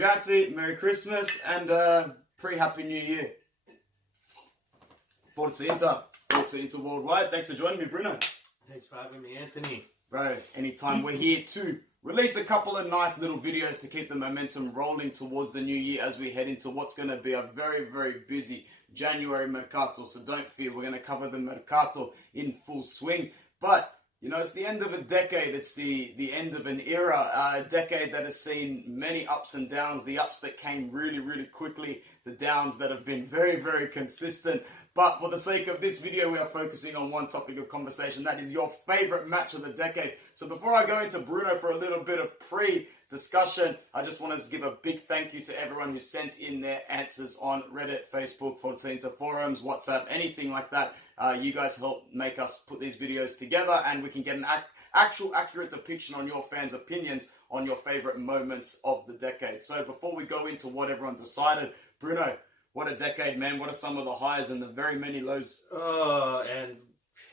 ragazzi, Merry Christmas and pre-Happy New Year. Forza Inter worldwide. Thanks for joining me, Bruno. Thanks for having me, Anthony. Bro, anytime. We're here to release a couple of nice little videos to keep the momentum rolling towards the new year as we head into what's going to be a very, very busy January Mercato. So don't fear, we're going to cover the Mercato in full swing. But you know, it's the end of a decade. It's the end of an era, a decade that has seen many ups and downs. The ups that came really, really quickly. The downs that have been very, very consistent. But for the sake of this video, we are focusing on one topic of conversation. That is your favorite match of the decade. So before I go into Bruno for a little bit of pre-discussion, I just wanted to give a big thank you to everyone who sent in their answers on Reddit, Facebook, Forza Inter forums, WhatsApp, anything like that. You guys help make us put these videos together and we can get an actual accurate depiction on your fans' opinions on your favorite moments of the decade. So before we go into what everyone decided, Bruno, what a decade, man. What are some of the highs and the very many lows? Oh, and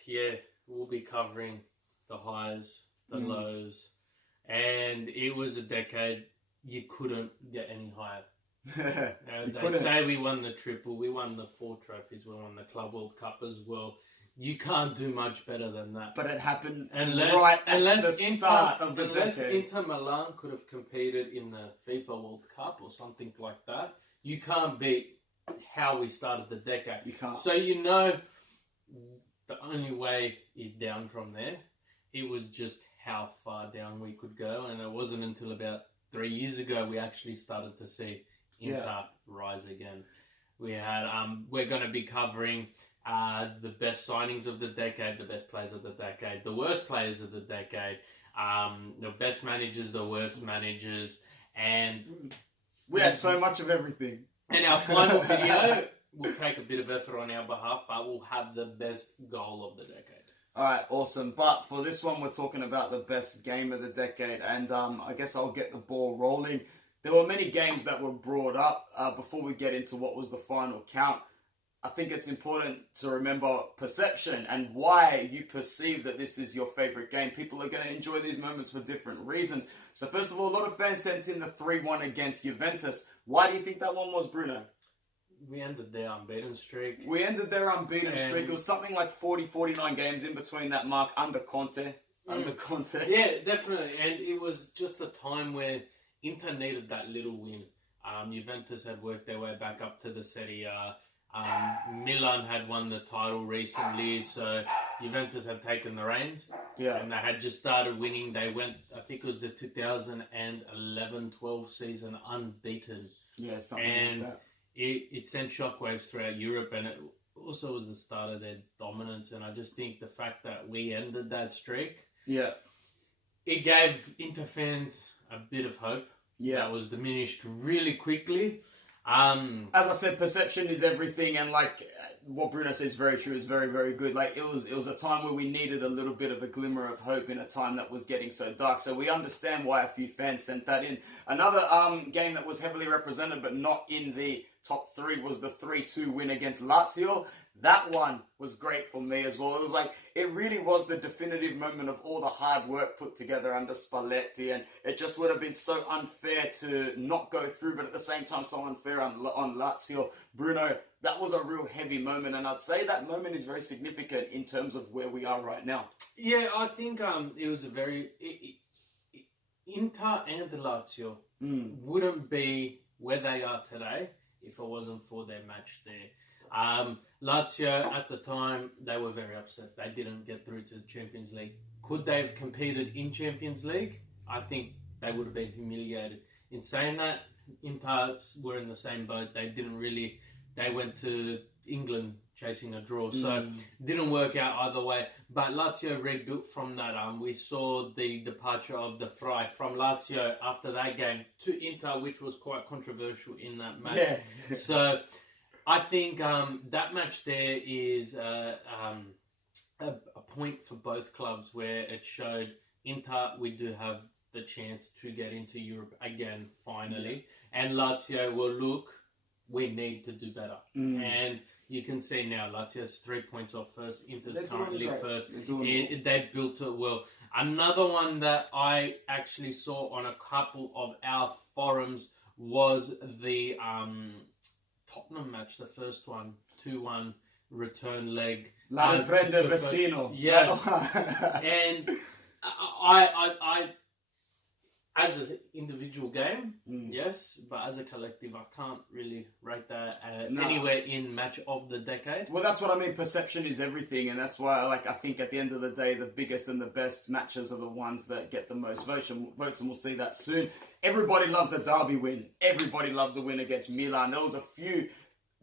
yeah, we'll be covering the highs, the lows. And it was a decade you couldn't get any higher. They say we won the triple, we won the 4 trophies, we won the Club World Cup as well. You can't do much better than that. But it happened unless the start of the decade. Unless Inter Milan could have competed in the FIFA World Cup or something like that, you can't beat how we started the decade. You can't. So you know the only way is down from there. It was just how far down we could go, and it wasn't until about 3 years ago we actually started to see Inter rise again. We had we're going to be covering the best signings of the decade, the best players of the decade, the worst players of the decade, the best managers, the worst managers, and we had so much of everything. And our final video will take a bit of effort on our behalf, but we'll have the best goal of the decade. All right, awesome. But for this one, we're talking about the best game of the decade, and I guess I'll get the ball rolling. There were many games that were brought up before we get into what was the final count. I think it's important to remember perception and why you perceive that this is your favorite game. People are going to enjoy these moments for different reasons. So first of all, a lot of fans sent in the 3-1 against Juventus. Why do you think that one was, Bruno? We ended their unbeaten streak. It was something like 40, 49 games in between that mark under Conte. Yeah, definitely. And it was just a time where Inter needed that little win. Juventus had worked their way back up to the Serie A. Milan had won the title recently, so Juventus had taken the reins. Yeah. And they had just started winning. They went, I think it was the 2011-12 season unbeaten. Yeah, something like that. It sent shockwaves throughout Europe, and it also was the start of their dominance. And I just think the fact that we ended that streak, it gave Inter fans a bit of hope. Yeah. That was diminished really quickly. As I said, perception is everything, and like what Bruno says, very true, is very, very good. Like it was a time where we needed a little bit of a glimmer of hope in a time that was getting so dark. So we understand why a few fans sent that in. Another game that was heavily represented but not in the top 3 was the 3-2 win against Lazio. That one was great for me as well. It was like, it really was the definitive moment of all the hard work put together under Spalletti, and it just would have been so unfair to not go through, but at the same time so unfair on Lazio. Bruno, that was a real heavy moment, and I'd say that moment is very significant in terms of where we are right now. Yeah, I think it was a very... Inter and Lazio wouldn't be where they are today if it wasn't for their match there. Lazio, at the time, they were very upset. They didn't get through to the Champions League. Could they have competed in Champions League? I think they would have been humiliated. In saying that, Inter were in the same boat. They went to England chasing a draw. So, didn't work out either way. But Lazio rebuilt from that. We saw the departure of De Vrij from Lazio after that game to Inter, which was quite controversial in that match. Yeah. So, I think that match there is a point for both clubs where it showed Inter, we do have the chance to get into Europe again, finally. Yeah. And Lazio will look, we need to do better. And you can see now, Lazio's 3 points off first. Inter's currently first. They built it well. Another one that I actually saw on a couple of our forums was the Tottenham match, the first one, 2-1 return leg. La riprende Vecino. Yes. And I as an individual game, yes, but as a collective, I can't really rate that anywhere in match of the decade. Well, that's what I mean. Perception is everything, and that's why, I think at the end of the day, the biggest and the best matches are the ones that get the most votes, and we'll see that soon. Everybody loves a derby win. Everybody loves a win against Milan. There was a few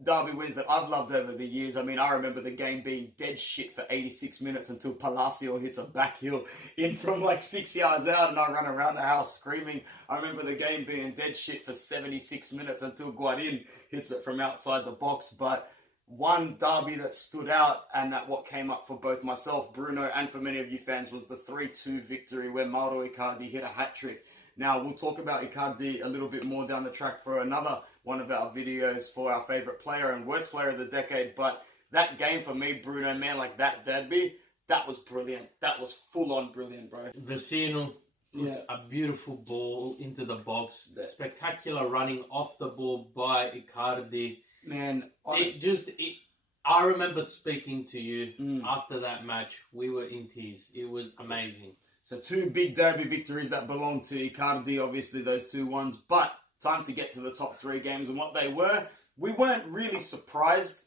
derby wins that I've loved over the years. I mean, I remember the game being dead shit for 86 minutes until Palacio hits a back heel in from like 6 yards out, and I run around the house screaming. I remember the game being dead shit for 76 minutes until Guarin hits it from outside the box. But one derby that stood out, and that what came up for both myself, Bruno, and for many of you fans, was the 3-2 victory where Mauro Icardi hit a hat-trick. Now, we'll talk about Icardi a little bit more down the track for another one of our videos for our favourite player and worst player of the decade. But that game for me, Bruno, man, like that derby, that was brilliant. That was full-on brilliant, bro. Vecino puts a beautiful ball into the box. Spectacular running off the ball by Icardi. Man, I remember speaking to you after that match. We were in tears. It was amazing. So 2 big derby victories that belong to Icardi, obviously those 2 ones. But time to get to the top 3 games and what they were. We weren't really surprised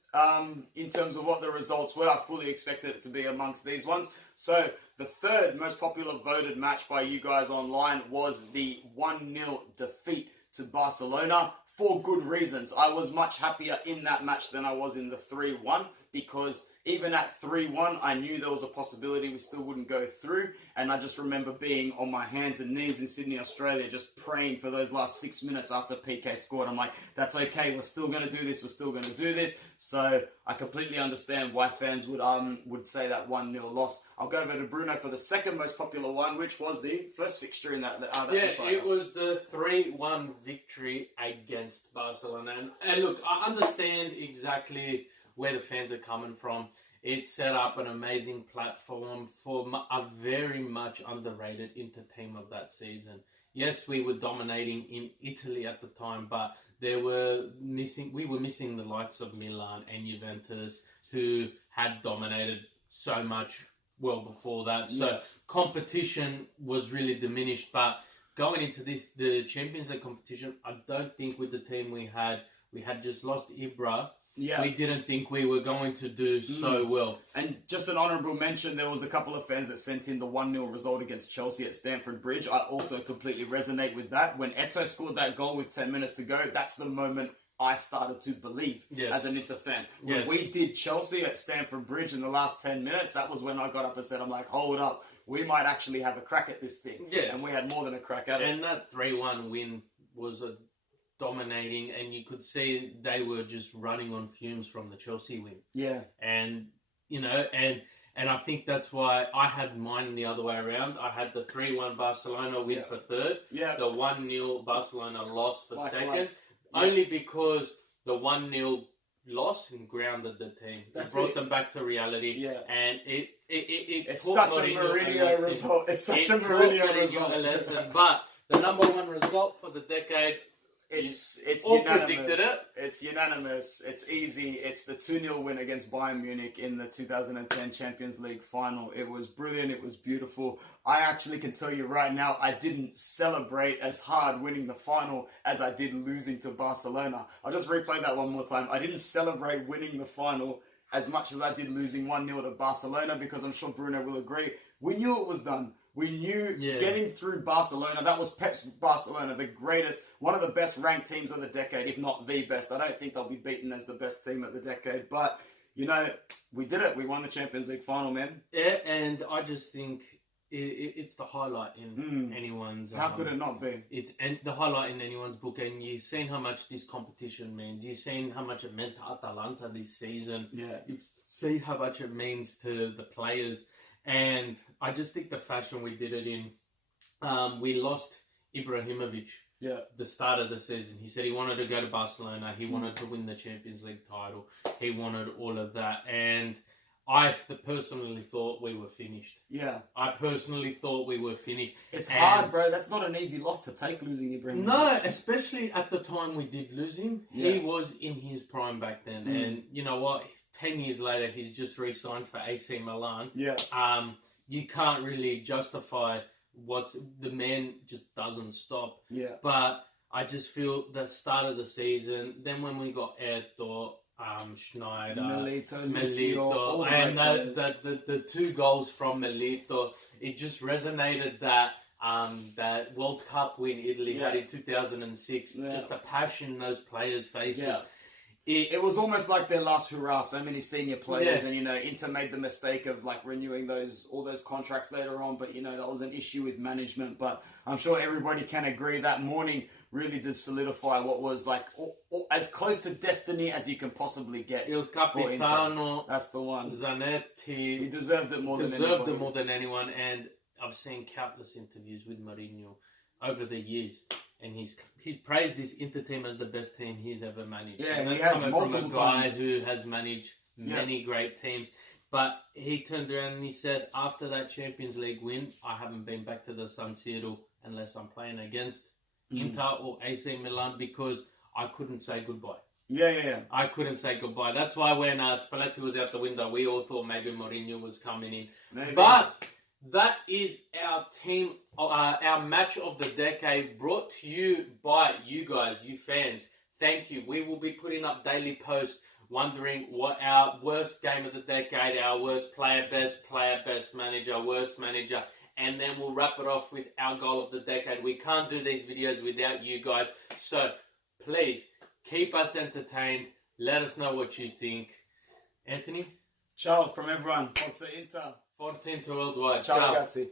in terms of what the results were. I fully expected it to be amongst these ones. So the third most popular voted match by you guys online was the 1-0 defeat to Barcelona, for good reasons. I was much happier in that match than I was in the 3-1, because even at 3-1, I knew there was a possibility we still wouldn't go through. And I just remember being on my hands and knees in Sydney, Australia, just praying for those last 6 minutes after PK scored. I'm like, that's okay, we're still going to do this, we're still going to do this. So I completely understand why fans would say that 1-0 loss. I'll go over to Bruno for the second most popular one, which was the first fixture in that decider. It was the 3-1 victory against Barcelona. And look, I understand exactly where the fans are coming from. It set up an amazing platform for a very much underrated entertainment that season. Yes, we were dominating in Italy at the time, but we were missing the likes of Milan and Juventus, who had dominated so much well before that. So competition was really diminished. But going into the Champions League competition, I don't think with the team we had just lost Ibra. Yeah. We didn't think we were going to do so well. And just an honourable mention, there was a couple of fans that sent in the 1-0 result against Chelsea at Stamford Bridge. I also completely resonate with that. When Eto'o scored that goal with 10 minutes to go, that's the moment I started to believe as an Inter fan. When we did Chelsea at Stamford Bridge in the last 10 minutes, that was when I got up and said, I'm like, hold up, we might actually have a crack at this thing. Yeah. And we had more than a crack at it. And that 3-1 win was dominating, and you could see they were just running on fumes from the Chelsea win. Yeah. And, and I think that's why I had mine the other way around. I had the 3-1 Barcelona win for third. Yeah. The 1-0 Barcelona loss for second. Only because the 1-0 loss grounded the team. It brought them back to reality. Yeah. And it's such a Mourinho result. It's such a Mourinho result. But the number one result for the decade, it's all unanimous. Predicted it. It's unanimous. It's easy. It's the 2-0 win against Bayern Munich in the 2010 Champions League final. It was brilliant. It was beautiful. I actually can tell you right now, I didn't celebrate as hard winning the final as I did losing to Barcelona. I'll just replay that one more time. I didn't celebrate winning the final as much as I did losing 1-0 to Barcelona, because I'm sure Bruno will agree. We knew it was done. We knew getting through Barcelona, that was Pep's Barcelona, the greatest, one of the best ranked teams of the decade, if not the best. I don't think they'll be beaten as the best team of the decade, but, we did it. We won the Champions League final, man. Yeah, and I just think it's the highlight in anyone's... How could it not be? It's the highlight in anyone's book, and you've seen how much this competition means. You've seen how much it meant to Atalanta this season. Yeah. You've seen how much it means to the players. And I just think the fashion we did it in, we lost Ibrahimovic the start of the season. He said he wanted to go to Barcelona. He wanted to win the Champions League title. He wanted all of that. And I personally thought we were finished. Yeah. I personally thought we were finished. It's hard, bro. That's not an easy loss to take, losing Ibrahim. No, especially at the time we did lose him. Yeah. He was in his prime back then. And you know what? 10 years later, he's just re-signed for AC Milan. Yeah. You can't really justify the man just doesn't stop. Yeah. But I just feel the start of the season, then when we got Erto, Schneider, Melito, and the 2 goals from Melito, it just resonated that World Cup win Italy had in 2006. Just the passion those players' faces. Yeah. It was almost like their last hurrah. So many senior players, and Inter made the mistake of like renewing all those contracts later on. But that was an issue with management. But I'm sure everybody can agree that morning really did solidify what was like as close to destiny as you can possibly get. Il Capitano, that's the one. Zanetti, he deserved it more than anyone. And I've seen countless interviews with Mourinho over the years. And he's praised this Inter team as the best team he's ever managed. Yeah, and that's he has coming multiple from a guy times. who has managed many great teams. But he turned around and he said, after that Champions League win, I haven't been back to the San Siro unless I'm playing against Inter or AC Milan because I couldn't say goodbye. Yeah. I couldn't say goodbye. That's why when Spalletti was out the window, we all thought maybe Mourinho was coming in. Maybe. But that is our team, our match of the decade, brought to you by you guys, you fans. Thank you. We will be putting up daily posts wondering what our worst game of the decade, our worst player, best manager, worst manager, and then we'll wrap it off with our goal of the decade. We can't do these videos without you guys, so please keep us entertained. Let us know what you think. Anthony? Ciao from everyone. Forza Inter. Forza Inter worldwide. Ciao, Ciao. ragazzi.